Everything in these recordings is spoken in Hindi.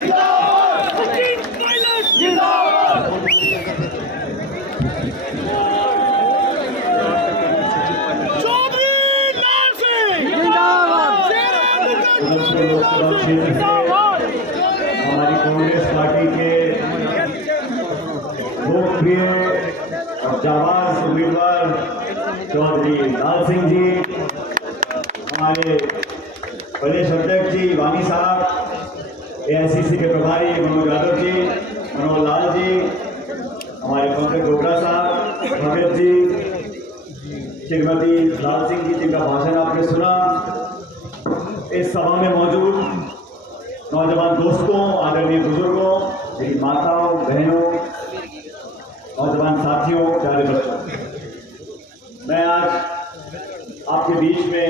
हमारी कांग्रेस पार्टी के लोकप्रिय और जाबाज उम्मीदवार चौधरी लाल सिंह जी, हमारे प्रदेश अध्यक्ष जी वानी साहब, एआईसीसी के प्रभारी मनोज यादव जी, मनोज लाल जी, हमारे पंकज डोगरा साहब, भगत जी, श्रीमती लाल सिंह जी जिनका भाषण आपने सुना। इस सभा में मौजूद नौजवान दोस्तों, आदरणीय बुजुर्गों, मेरी माताओं, बहनों, नौजवान साथियों, प्यारे बच्चों, मैं आज आपके बीच में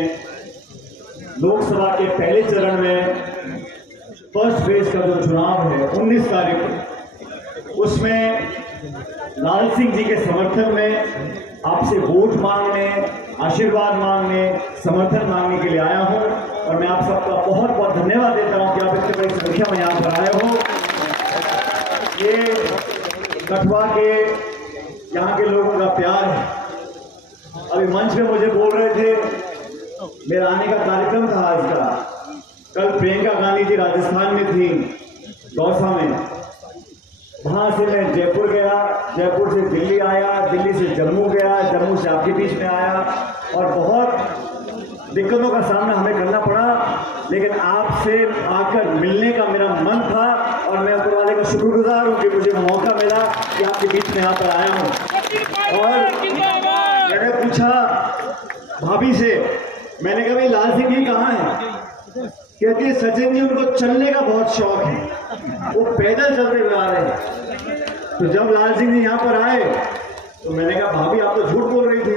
लोकसभा के पहले चरण में फर्स्ट फेज का जो चुनाव है 19 तारीख को, उसमें लाल सिंह जी के समर्थन में आपसे वोट मांगने, आशीर्वाद मांगने, समर्थन मांगने के लिए आया हूं। और मैं आप सबका बहुत बहुत धन्यवाद देता हूं कि आप इतनी बड़ी संख्या में यहाँ पर आए हो। ये कठुआ के यहाँ के लोगों का प्यार है। अभी मंच में मुझे बोल रहे थे, मेरा आने का कार्यक्रम था आज का। कल प्रियंका गांधी जी राजस्थान में थी, दौसा में। वहां से मैं जयपुर गया, जयपुर से दिल्ली आया, दिल्ली से जम्मू गया, जम्मू से आपके बीच में आया और बहुत दिक्कतों का सामना हमें करना पड़ा, लेकिन आपसे आकर मिलने का मेरा मन था और मैं ऊपर वाले का शुक्रगुजार हूं कि मुझे मौका मिला कि आपके बीच में यहाँ पर आया हूँ। और मैंने पूछा भाभी से, मैंने कहा भाई लाल सिंह जी कहाँ हैं? कहती है सचिन जी उनको चलने का बहुत शौक है, वो पैदल चलते हुए आ रहे हैं। तो जब लाल सिंह जी यहाँ पर आए तो मैंने कहा भाभी आप तो झूठ बोल रही थी,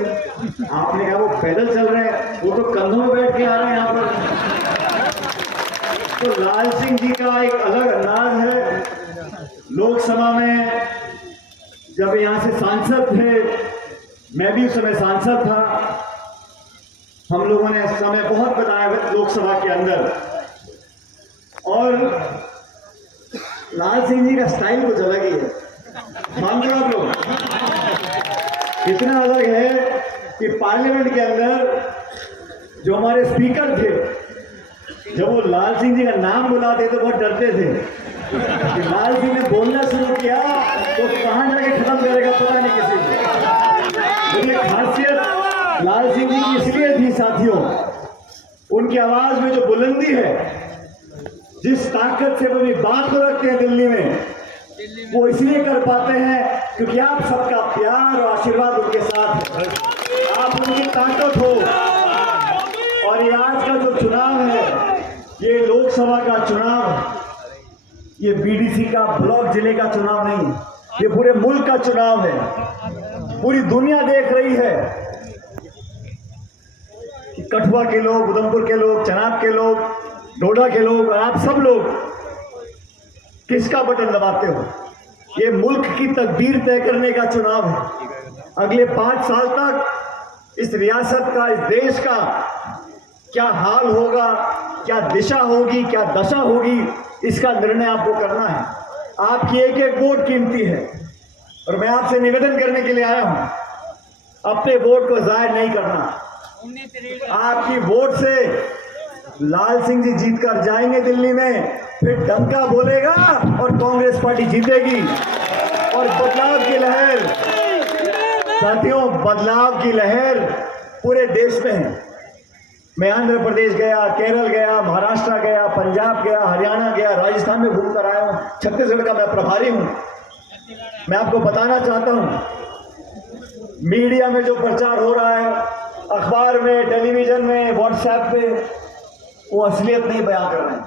आपने कहा वो पैदल चल रहे हैं, वो तो कंधों में बैठ के आ रहे हैं यहाँ पर। तो लाल सिंह जी का एक अलग अंदाज है। लोकसभा में जब यहाँ से सांसद थे, मैं भी उस समय सांसद था, हम लोगों ने समय बहुत बताया लोकसभा के अंदर। और लाल सिंह जी का स्टाइल कुछ अलग ही है, मानते हो आप लोग? इतना अलग है कि पार्लियामेंट के अंदर जो हमारे स्पीकर थे, जब वो लाल सिंह जी का नाम बुलाते तो बहुत डरते थे कि लाल सिंह ने बोलना शुरू किया तो कहां जाके खत्म करेगा पता नहीं किसी को। ये खासियत लाल सिंह जी की इसलिए थी साथियों, उनकी आवाज में जो बुलंदी है, जिस ताकत से वो अपनी बात को रखते हैं दिल्ली में, वो इसलिए कर पाते हैं क्योंकि आप सबका प्यार और आशीर्वाद उनके साथ है, आप उनकी ताकत हो। और ये आज का जो चुनाव है, ये लोकसभा का चुनाव, ये बीडीसी का ब्लॉक जिले का चुनाव नहीं, ये पूरे मुल्क का चुनाव है। पूरी दुनिया देख रही है कि कठुआ के लोग, उधमपुर के लोग, चनाब के लोग, डोडा के लोग और आप सब लोग किसका बटन दबाते हो। ये मुल्क की तकदीर तय करने का चुनाव है। अगले 5 साल तक इस रियासत का, इस देश का क्या हाल होगा, क्या दिशा होगी, क्या दशा होगी, इसका निर्णय आपको करना है। आपकी एक एक वोट कीमती है और मैं आपसे निवेदन करने के लिए आया हूं, अपने वोट को जाहिर नहीं करना। आपकी वोट से लाल सिंह जी जीतकर जाएंगे दिल्ली में, फिर डंका बोलेगा और कांग्रेस पार्टी जीतेगी और बदलाव की लहर, साथियों बदलाव की लहर पूरे देश में है। मैं आंध्र प्रदेश गया, केरल गया, महाराष्ट्र गया, पंजाब गया, हरियाणा गया, राजस्थान में घूमकर आया हूँ, छत्तीसगढ़ का मैं प्रभारी हूँ। मैं आपको बताना चाहता हूँ, मीडिया में जो प्रचार हो रहा है, अखबार में, टेलीविजन में, व्हाट्सएप पे, वो असलियत नहीं बयां कर रहे हैं।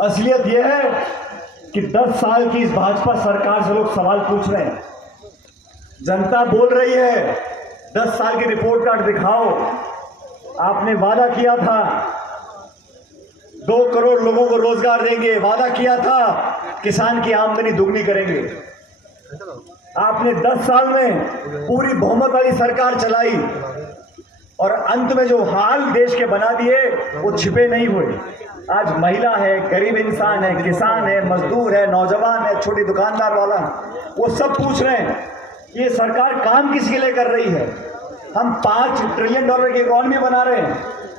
असलियत यह है कि 10 साल की इस भाजपा सरकार से लोग सवाल पूछ रहे हैं, जनता बोल रही है 10 साल की रिपोर्ट कार्ड दिखाओ। आपने वादा किया था 2 करोड़ लोगों को रोजगार देंगे, वादा किया था किसान की आमदनी दुगनी करेंगे। आपने 10 साल में पूरी बहुमत वाली सरकार चलाई और अंत में जो हाल देश के बना दिए वो छिपे नहीं हुए। आज महिला है, गरीब इंसान है, किसान है, मजदूर है, नौजवान है, छोटी दुकानदार वाला, वो सब पूछ रहे हैं ये सरकार काम किसके लिए कर रही है। हम $5 ट्रिलियन की इकॉनमी बना रहे हैं,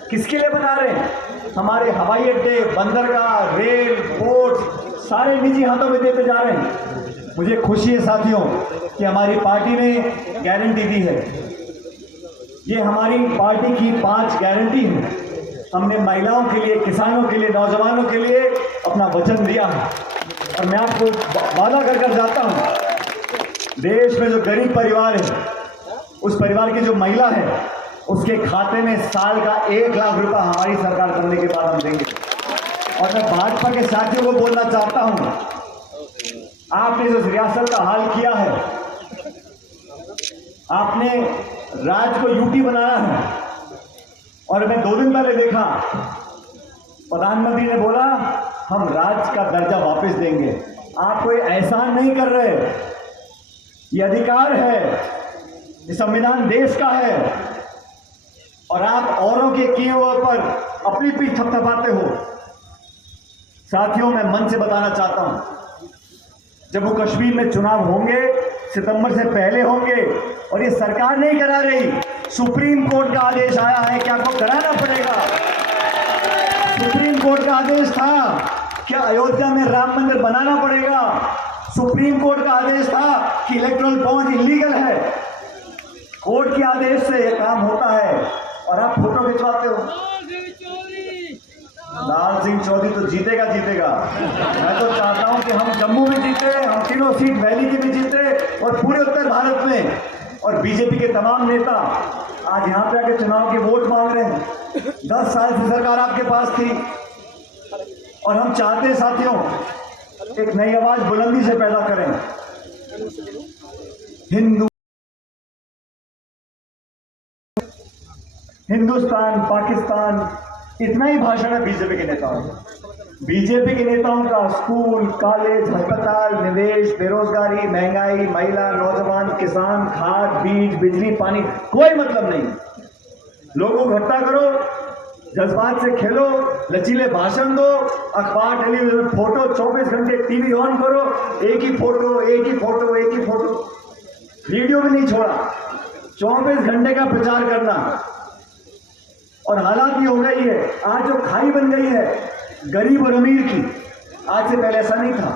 किसके लिए बना रहे हैं। हमारे हवाई अड्डे, बंदरगाह, रेल, पोर्ट सारे निजी हाथों में देते जा रहे हैं। मुझे खुशी है साथियों कि हमारी पार्टी ने गारंटी दी है। ये हमारी पार्टी की 5 गारंटी है। हमने महिलाओं के लिए, किसानों के लिए, नौजवानों के लिए अपना वचन दिया है और मैं आपको वादा कर जाता हूं, देश में जो गरीब परिवार है, उस परिवार की जो महिला है, उसके खाते में साल का 1 लाख रुपया हमारी सरकार बनने के बाद हम देंगे। और मैं भाजपा के साथियों को बोलना चाहता हूं, आपने जो रियासत का हाल किया है, आपने राज्य को यूटी बनाया है। और मैं 2 दिन पहले देखा, प्रधानमंत्री ने बोला हम राज्य का दर्जा वापस देंगे। आप कोई एहसान नहीं कर रहे, ये अधिकार है, ये संविधान देश का है और आप औरों के किए हुए पर अपनी पीठ थपथपाते हो। साथियों, मैं मन से बताना चाहता हूं, जम्मू कश्मीर में चुनाव होंगे, सितंबर से पहले होंगे और ये सरकार नहीं करा रही, सुप्रीम कोर्ट का आदेश आया है कि आपको कराना पड़ेगा। सुप्रीम कोर्ट का आदेश था कि अयोध्या में राम मंदिर बनाना पड़ेगा। सुप्रीम कोर्ट का आदेश था कि इलेक्ट्रल बॉन्ड इलीगल है। कोर्ट के आदेश से यह काम होता है और आप फोटो खिंचवाते हो। लाल सिंह चौधरी तो जीतेगा। मैं तो चाहता हूं कि हम जम्मू में जीते, हम 3 सीट वैली की भी जीते और पूरे उत्तर भारत में। और बीजेपी के तमाम नेता आज यहां पे आके चुनाव के वोट मांग रहे हैं। 10 साल से सरकार आपके पास थी और हम चाहते हैं साथियों, एक नई आवाज बुलंदी से पैदा करें। हिंदुस्तान, पाकिस्तान, इतना ही भाषण है बीजेपी के नेताओं का। बीजेपी के नेताओं का स्कूल, कॉलेज, अस्पताल, निवेश, बेरोजगारी, महंगाई, महिला, नौजवान, किसान, खाद, बीज, बिजली, पानी, कोई मतलब नहीं। लोगों को इकट्ठा करो, जज्बात से खेलो, लचीले भाषण दो, अखबार, टेलीविजन, फोटो, 24 घंटे टीवी ऑन करो, एक ही फोटो, वीडियो भी नहीं छोड़ा, 24 घंटे का प्रचार करना। और हालात ये हो गई है, आज जो खाई बन गई है गरीब और अमीर की, आज से पहले ऐसा नहीं था।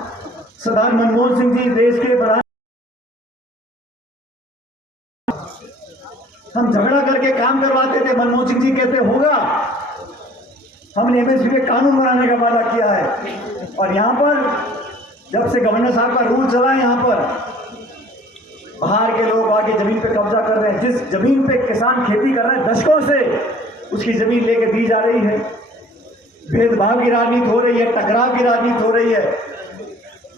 सरदार मनमोहन सिंह जी देश के प्रधान, हम झगड़ा करके काम करवाते थे, मनमोहन सिंह जी कहते होगा। हमने एमएसपी पे कानून बनाने का वादा किया है और यहां पर जब से गवर्नर साहब का रूल चला है, यहां पर बाहर के लोग आके जमीन पे कब्जा कर रहे हैं। जिस जमीन पे किसान खेती कर रहा है दशकों से, उसकी जमीन लेके दी जा रही है। भेदभाव की राजनीति हो रही है, टकराव की राजनीति हो रही है,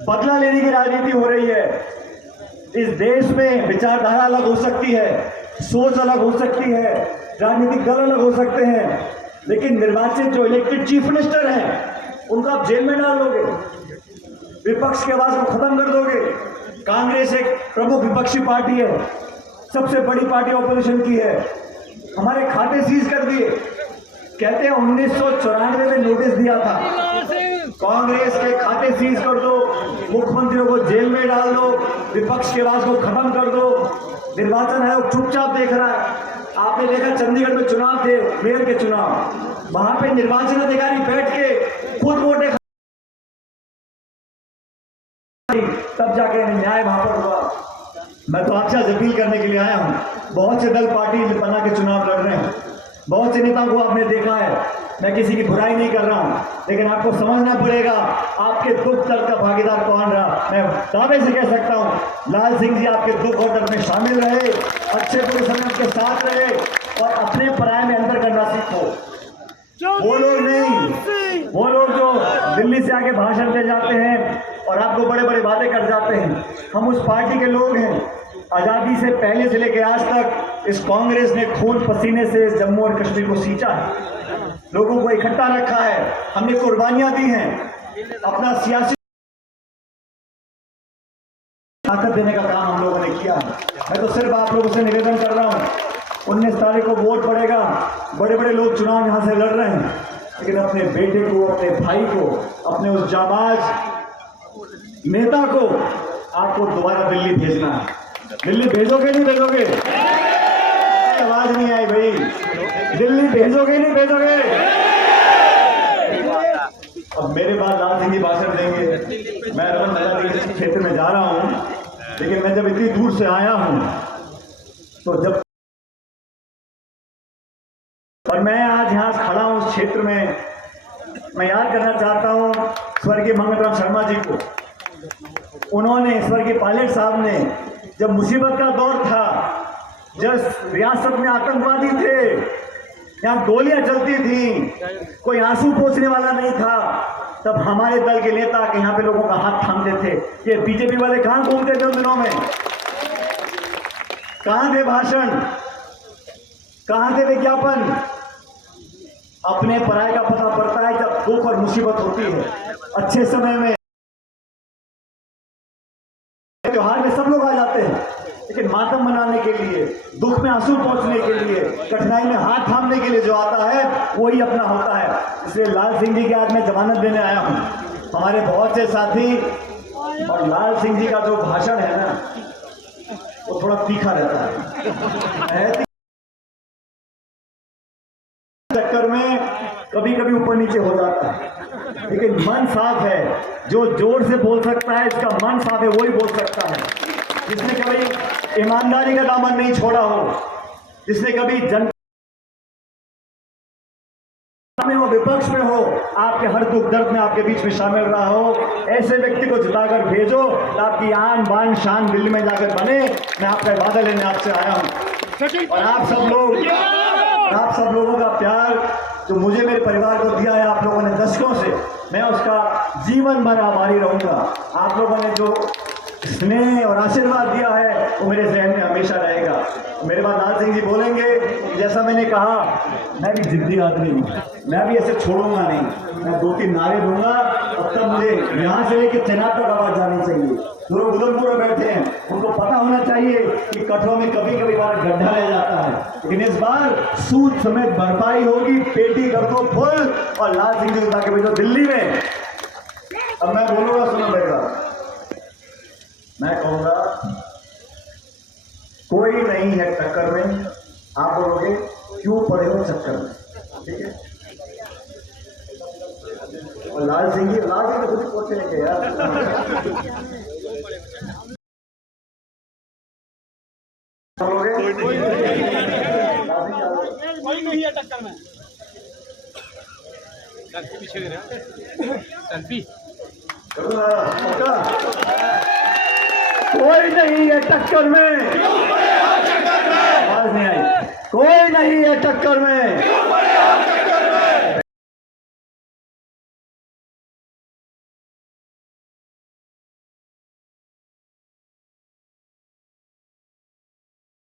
बदला लेने की राजनीति हो रही है। इस देश में विचारधारा अलग हो सकती है, सोच अलग हो सकती है, राजनीतिक दल अलग हो सकते हैं, लेकिन निर्वाचित जो इलेक्टेड चीफ मिनिस्टर हैं उनको आप जेल में डाल दोगे, विपक्ष की आवाज को खत्म कर दोगे। कांग्रेस एक प्रमुख विपक्षी पार्टी है, सबसे बड़ी पार्टी ऑपोजिशन की है। हमारे खाते सीज कर दिए, कहते हैं 1994 में नोटिस दिया था। कांग्रेस के खाते सीज कर दो, मुख्यमंत्रियों को जेल में डाल दो, विपक्ष की आवाज को खत्म कर दो। निर्वाचन आयोग चुपचाप देख रहा है। आपने देखा चंडीगढ़ में चुनाव थे, मेयर के चुनाव, वहां पे निर्वाचन अधिकारी बैठ के खुद वोटे, तब जाके न्याय वहां पर हुआ। मैं तो आपसे आज अपील करने के लिए आया हूं। बहुत से दल पार्टी बना के चुनाव लड़ रहे हैं, बहुत से नेताओं को आपने देखा है, मैं किसी की बुराई नहीं कर रहा हूं, लेकिन आपको समझना पड़ेगा आपके दुख दर्द का भागीदार कौन रहा। मैं दावे से कह सकता हूं, लाल सिंह जी आपके दुख और दर्द में शामिल रहे, अच्छे बुरे समय के साथ रहे और अपने पराये में अंतर करना सीखो। वो लोग नहीं, वो लोग जो दिल्ली से आके भाषण दे जाते हैं और आपको बड़े बड़े वादे कर जाते हैं। हम उस पार्टी के लोग हैं, आजादी से पहले से लेकर आज तक इस कांग्रेस ने खून पसीने से जम्मू और कश्मीर को सींचा है, लोगों को इकट्ठा रखा है, हमने कुर्बानियां दी हैं, अपना सियासी ताकत देने का काम हम लोगों ने किया है। मैं तो सिर्फ आप लोगों से निवेदन कर रहा हूं, 19 तारीख को वोट पड़ेगा, बड़े बड़े लोग चुनाव यहां से लड़ रहे हैं, लेकिन अपने बेटे को, अपने भाई को, अपने उस जाबाज नेता को आपको दोबारा दिल्ली भेजना है। दिल्ली भेजोगे नहीं भेजोगे? आवाज नहीं आई भाई। दिल्ली भेजोगे नहीं भेजोगे? अब मेरे बाद लाल सिंह जी भाषण देंगे। मैं रमन लाला के क्षेत्र में जा रहा हूं, लेकिन मैं जब इतनी दूर से आया हूं तो जब और मैं आज यहाँ खड़ा हूं उस क्षेत्र में, मैं याद करना चाहता हूं स्वर्गीय मंगलराम शर्मा जी को। उन्होंने, स्वर्गीय पायलट साहब ने, जब मुसीबत का दौर था, जब रियासत में आतंकवादी थे, यहाँ गोलियां चलती थी, कोई आंसू पोंछने वाला नहीं था, तब हमारे दल के नेता के यहाँ पे लोगों का हाथ थामते थे। ये बीजेपी वाले कहां घूमते थे उन दिनों में? कहां थे भाषण? कहां थे विज्ञापन? अपने पराये का पता पड़ता है जब दुख और मुसीबत होती है। अच्छे समय में, त्योहार में सब लोग आ जाते हैं, लेकिन मातम मनाने के लिए, दुख में आंसू पहुंचने के लिए, कठिनाई में हाथ थामने के लिए जो आता है वही अपना होता है। इसलिए लाल सिंह जी की आज मैं जमानत देने आया हूं। हमारे बहुत से साथी, और लाल सिंह जी का जो भाषण है ना, वो थोड़ा तीखा रहता है। चक्कर में कभी कभी ऊपर नीचे हो जाता है, लेकिन मन साफ है। जो जोर से बोल सकता है, इसका मन साफ है, वही बोल सकता है। जिसने कभी ईमानदारी का दामन नहीं छोड़ा हो, जिसने कभी जनता में हो, विपक्ष में हो, आपके हर दुख दर्द में आपके बीच में शामिल रहा हो, ऐसे व्यक्ति को जिताकर भेजो तो आपकी आन बान शान दिल्ली में जाकर बने। मैं आपका वादा लेने आपसे आया हूं, और आप सब लोगों का प्यार जो मुझे मेरे परिवार को दिया है आप लोगों ने दशकों से, मैं उसका जीवन भर आभारी रहूंगा। आप लोगों ने जो स्नेह और आशीर्वाद दिया है वो मेरे जहन में हमेशा रहेगा। मेरे बाद लाल सिंह जी बोलेंगे, जैसा मैंने कहा, मैं भी जिद्दी आदमी हूँ, मैं भी ऐसे छोड़ूंगा नहीं। मैं 2-3 नारे दूंगा, तब तक मुझे यहाँ से लेकर चेनाब तक आवाज जानी चाहिए। जो लोग उधमपुर में बैठे हैं उनको पता होना चाहिए कि कठुआ में कभी कभी बार गड्ढा रह जाता है, लेकिन इस बार सूद समेत भरपाई होगी। पेटी कर दो फुल और लाल सिंह जी को जाके भेजो दिल्ली में। अब मैं बोलूंगा, सुनो बेटा, मैं कहूंगा कोई नहीं है टक्कर में। आप बोलोगे क्यों पड़े हो चक्कर में, ठीक है? और लाल सिंह जी तो खुद ही पूछे के यार, कोई नहीं है टक्कर में। पीछे सेल्फी, कोई नहीं है टक्कर में। आवाज नहीं आई। कोई नहीं है टक्कर में।